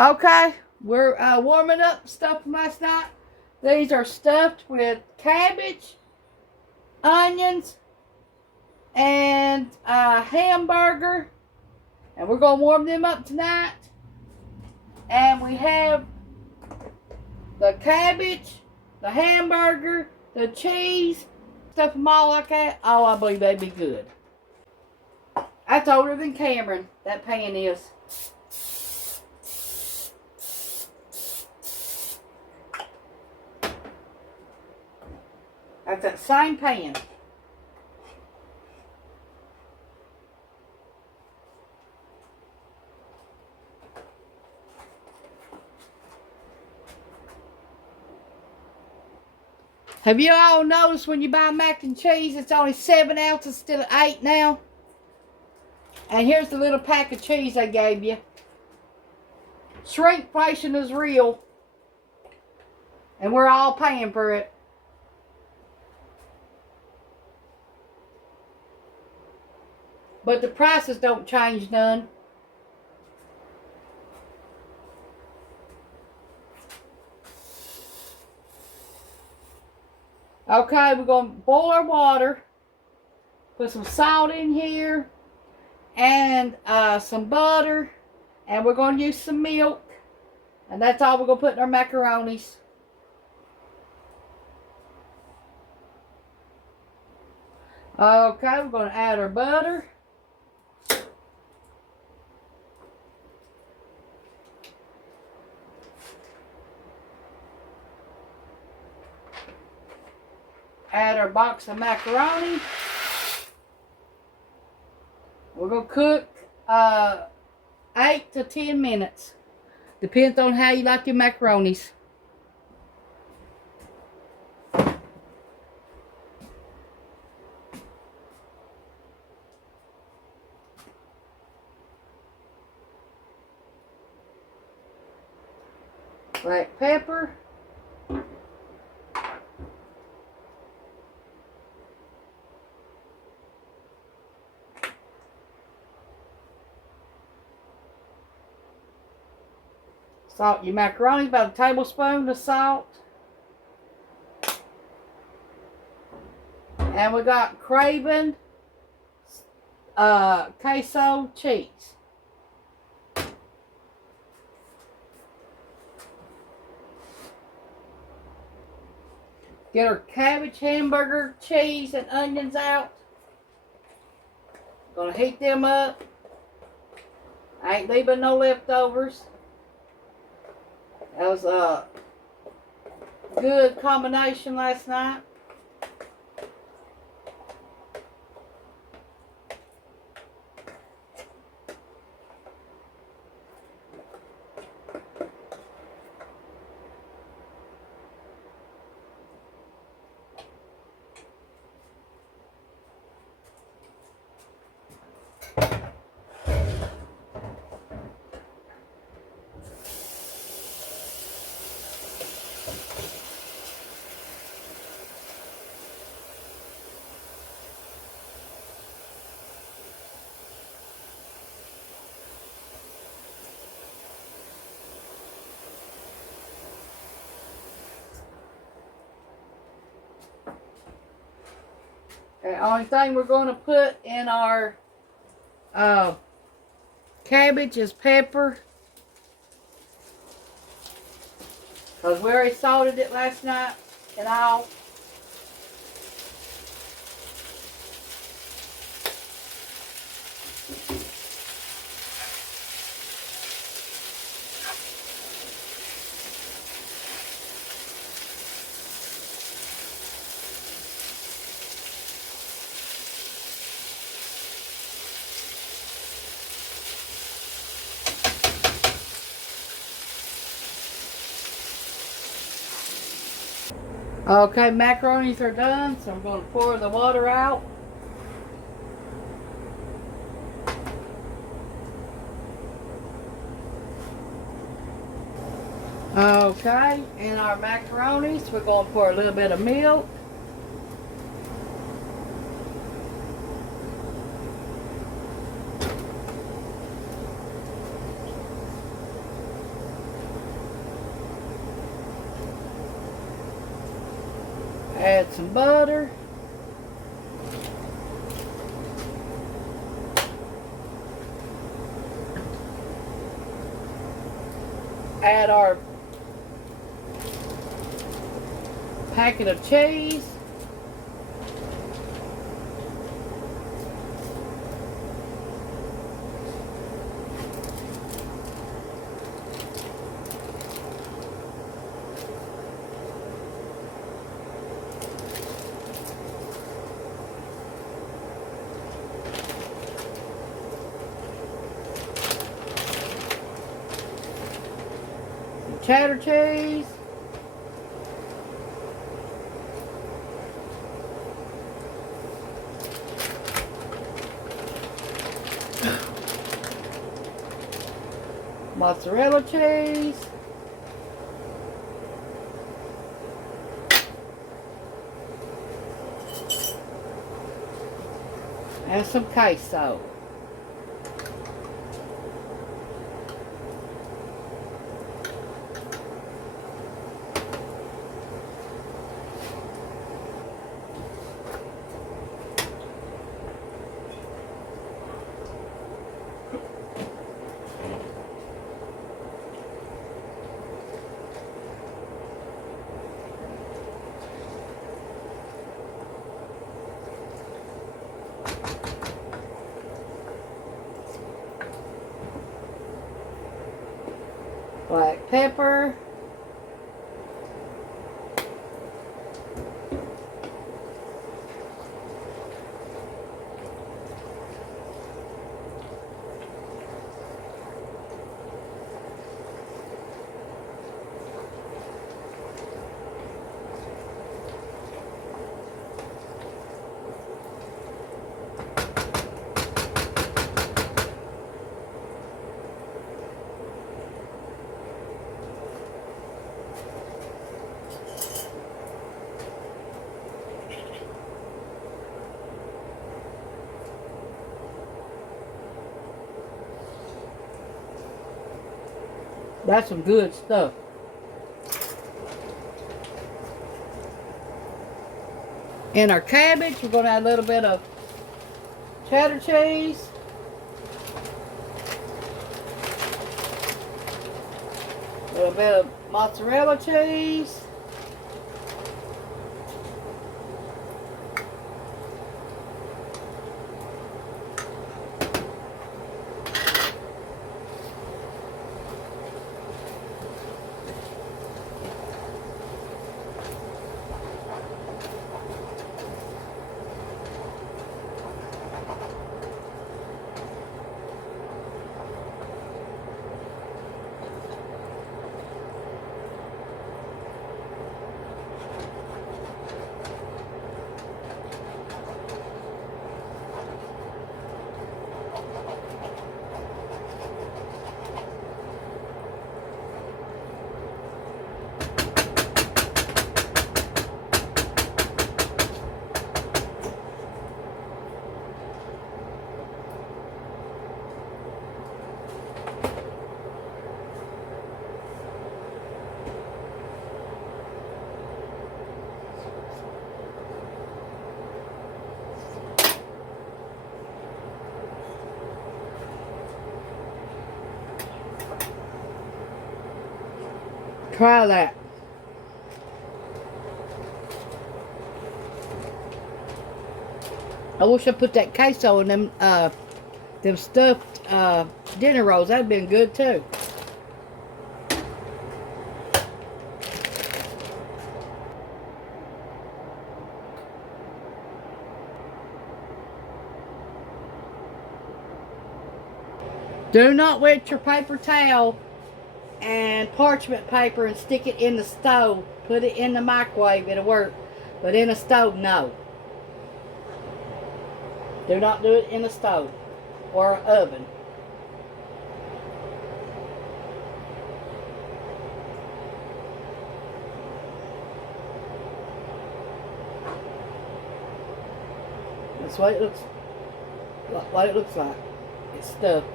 Okay, we're warming up stuff from last night. These are stuffed with cabbage, onions, and a hamburger. And we're going to warm them up tonight. And we have the cabbage, the hamburger, the cheese, stuff them all like that. Oh, I believe they'd be good. That's older than Cameron, that pan is. That's that same pan. Have you all noticed when you buy mac and cheese, it's only 7 ounces instead of 8 now? And here's the little pack of cheese I gave you. Shrinkflation is real. And we're all paying for it. But the prices don't change none. Okay, we're going to boil our water. Put some salt in here. And some butter. And we're going to use some milk. And that's all we're going to put in our macaronis. Okay, we're going to add our butter. Add our box of macaroni. We're going to cook 8 to 10 minutes. Depends on how you like your macaronis. Black pepper. Salt your macaroni, about a tablespoon of salt. And we got Craven queso cheese. Get our cabbage, hamburger, cheese, and onions out. Gonna heat them up. I ain't leaving no leftovers. That was a good combination last night. The only thing we're going to put in our cabbage is pepper. Because we already salted it last night and all. Okay, macaronis are done, so I'm going to pour the water out. Okay, in our macaronis, we're going to pour a little bit of milk. Add some butter. Add our packet of cheese. Cheddar cheese. Mozzarella cheese. And some queso. Black pepper. That's some good stuff. In our cabbage, we're going to add a little bit of cheddar cheese. A little bit of mozzarella cheese. Try that. I wish I put that queso in them stuffed dinner rolls. That'd been good too. Do not wet your paper towel and parchment paper and stick it in the stove. Put it in the microwave, it'll work. But in a stove, no. Do not do it in a stove or an oven. That's what it looks like. It's stuffed.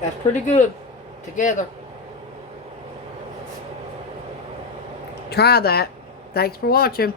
That's pretty good together. Try that. Thanks for watching.